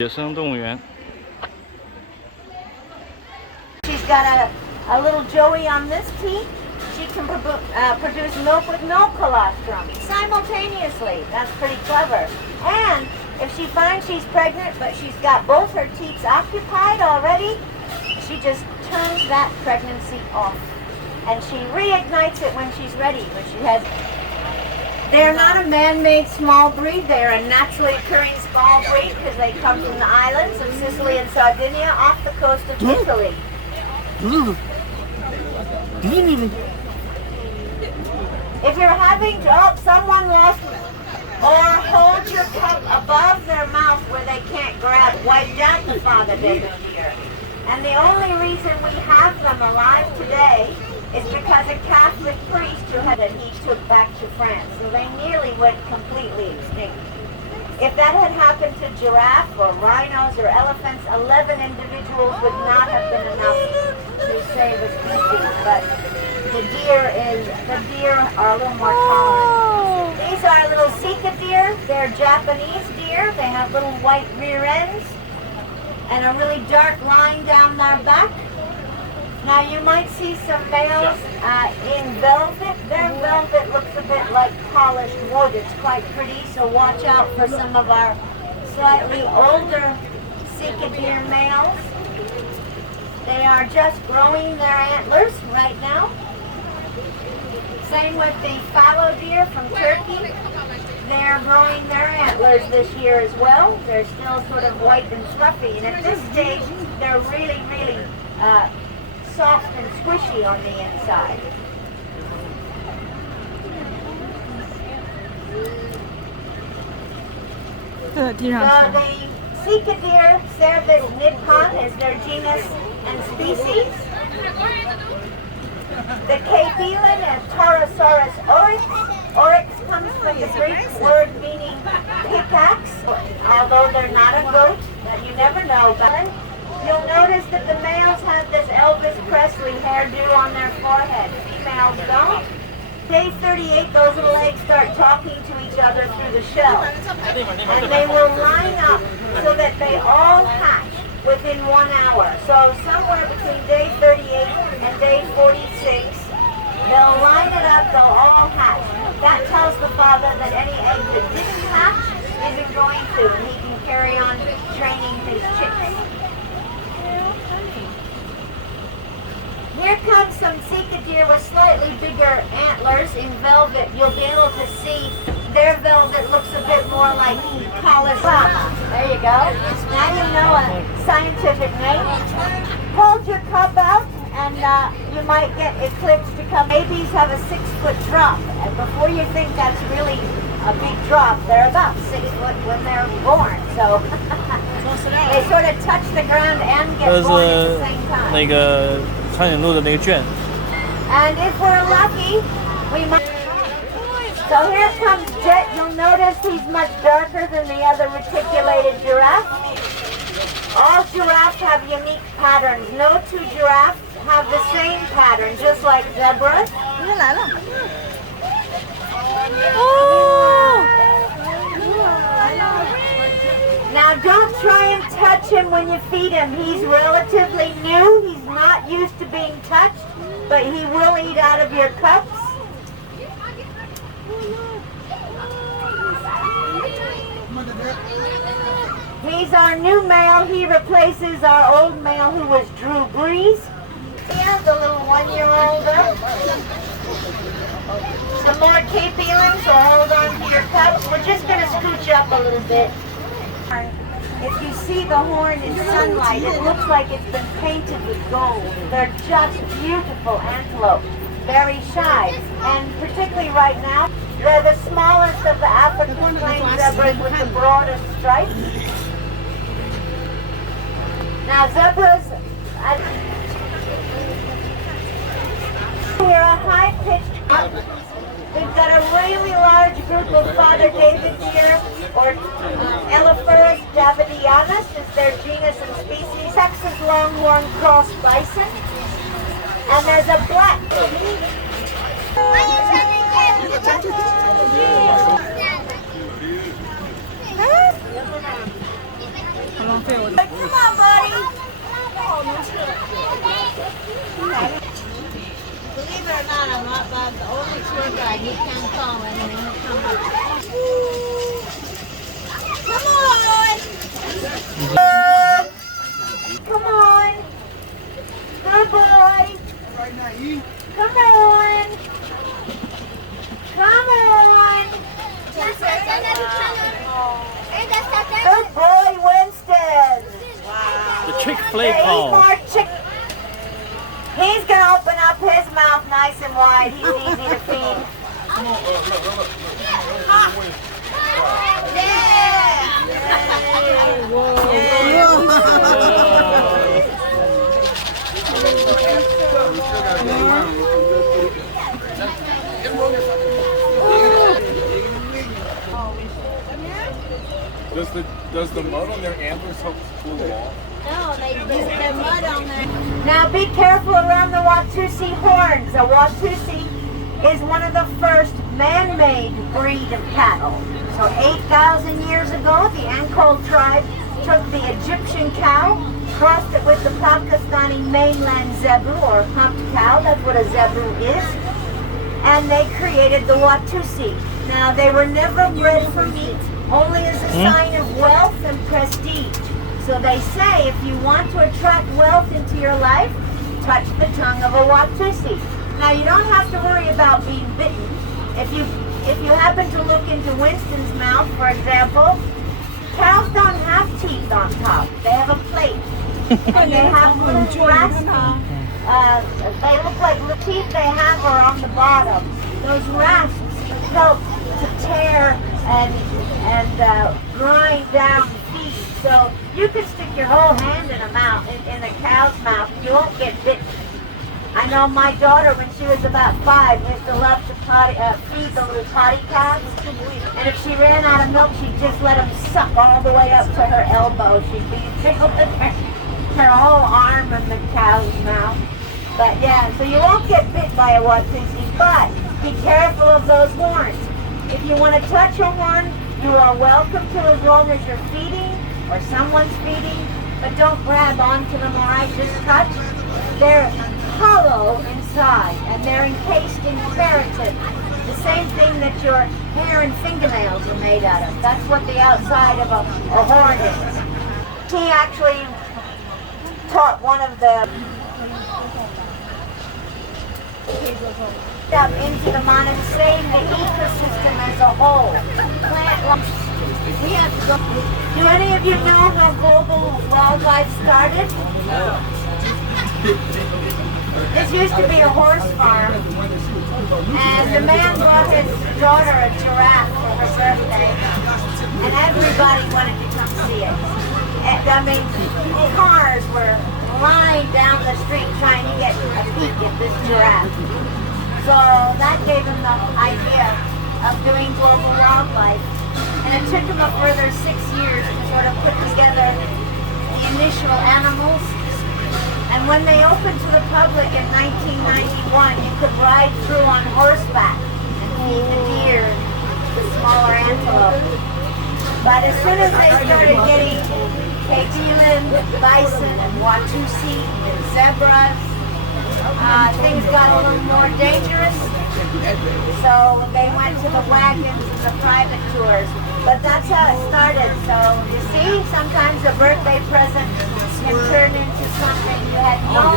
野生动物园。 She's got a little joey on this teat. She can produce milk with no colostrum simultaneously. That's pretty clever. And if she finds she's pregnant, but she's got both her teats occupied already, she just turns that pregnancy off. And she reignites it when she's ready, when she has... They're not a man-made small breed. They're a naturally occurring small breed because they come from the islands of Sicily and Sardinia off the coast of Italy. If you're having someone lost, or hold your cup above their mouth where they can't grab, wipe down the father baby deer. And the only reason we have them alive today is because a Catholic priest he took back to France. So they nearly went completely extinct. If that had happened to giraffe or rhinos or elephants, 11 individuals would not have been enough to save a species. But the deer are a little more tolerant. These are little Sika deer. They're Japanese deer. They have little white rear ends and a really dark line down their back. Now you might see some males in velvet. Their velvet looks a bit like polished wood. It's quite pretty, so watch out for some of our slightly older Sika deer males. They are just growing their antlers right now. Same with the fallow deer from Turkey. They're growing their antlers this year as well. They're still sort of white and scruffy, and at this stage, they're really, really soft and squishy on the inside. So the Sika deer, Cervus nippon, is their genus and species. The Cape Eland and Taurosaurus oryx. Oryx comes from the Greek word meaning pickaxe, although they're not a goat, but you never know. You'll notice that the males have this Elvis Presley hairdo on their forehead. Females don't. Day 38, those little eggs start talking to each other through the shell. And they will line up so that they all hatch within 1 hour. So somewhere between day 38 and day 46, they'll line it up, they'll all hatch. That tells the father that any egg that didn't hatch isn't going to, and he can carry on training his chicks. Here comes some Sika deer with slightly bigger antlers in velvet. You'll be able to see their velvet looks a bit more like polished rock. There you go. Now you know a scientific name. Hold your cub out and you might get eclipsed to come. Babies have a 6-foot drop. And before you think that's really a big drop, they're about 6 foot when they're born. So they sort of touch the ground and get born at the same time. 长颈鹿的那个圈。 And if we're lucky, we might. So here comes Jet. You'll notice he's much darker than the other reticulated giraffe. All giraffes have unique patterns. No two giraffes have the same pattern, just like zebras. Now don't try and touch him when you feed him. He's relatively new. He's not used to being touched, but he will eat out of your cups. He's our new male. He replaces our old male who was Drew Breeze. Here, the little 1-year-older. Some more Cape Elands, so hold on to your cups. We're just going to scooch up a little bit. If you see the horn in sunlight, it looks like it's been painted with gold. They're just beautiful antelope, very shy, and particularly right now, they're the smallest of the African plain zebras with the broadest stripes. Now zebras, we're a high-pitched. We've got a really large group of Father David deer, or Elephurus davidianus is their genus and species. Texas longhorn cross bison. And there's a black. 浪费我的。 Come on, buddy. Believe it or not, I'm not the only tour guide you can call when you come up. Come on. Come on. Good boy. Come on. Come on. Good boy, Winston. The Chick-fil-A Eat call. more chick. He's gonna open up his mouth nice and wide. He's easy to feed. Does the mud on their antlers help cool them off? No, there's mud on there. Now be careful around the Watusi horns. A Watusi is one of the first man-made breed of cattle. So 8,000 years ago, the Ankol tribe took the Egyptian cow, crossed it with the Pakistani mainland zebu or humped cow. That's what a zebu is. And they created the Watusi. Now they were never bred for meat, only as a sign of wealth and prestige. So they say if you want to attract wealth into your life, touch the tongue of a Watusi. Now you don't have to worry about being bitten. If you happen to look into Winston's mouth, for example, cows don't have teeth on top. They have a plate. And they have little rasps. They look like the teeth they have are on the bottom. Those rasps help to tear and grind down feet. So you can stick your whole hand in a cow's mouth and you won't get bitten. I know my daughter, when she was about 5, used to love to feed the little potty calves. And if she ran out of milk, she'd just let them suck all the way up to her elbow. She'd be able to her whole arm in the cow's mouth. But yeah, so you won't get bit by a Watusi, but be careful of those horns. If you want to touch a horn, you are welcome to as long as you're feeding or someone's feeding, but don't grab onto them, alright? Just touch. They're hollow inside and they're encased in keratin, the same thing that your hair and fingernails are made out of. That's what the outside of a horn is. He actually taught one of the up into the mind and save the ecosystem as a whole. Plant life. We have to go. Do any of you know how global wildlife started? This used to be a horse farm, and the man brought his daughter a giraffe for her birthday, and everybody wanted to come see it. And, I mean, cars were lined down the street trying to get a peek at this giraffe. So that gave him the idea of doing global wildlife. And it took him a further 6 years to sort of put together the initial animals. And when they opened to the public in 1991, you could ride through on horseback and feed the deer and the smaller antelope. But as soon as they started getting eland, bison, and Watusi, and zebras, things got a little more dangerous. So they went to the wagons and the private tours. But that's how it started. So you see, sometimes a birthday present can turn into something you had no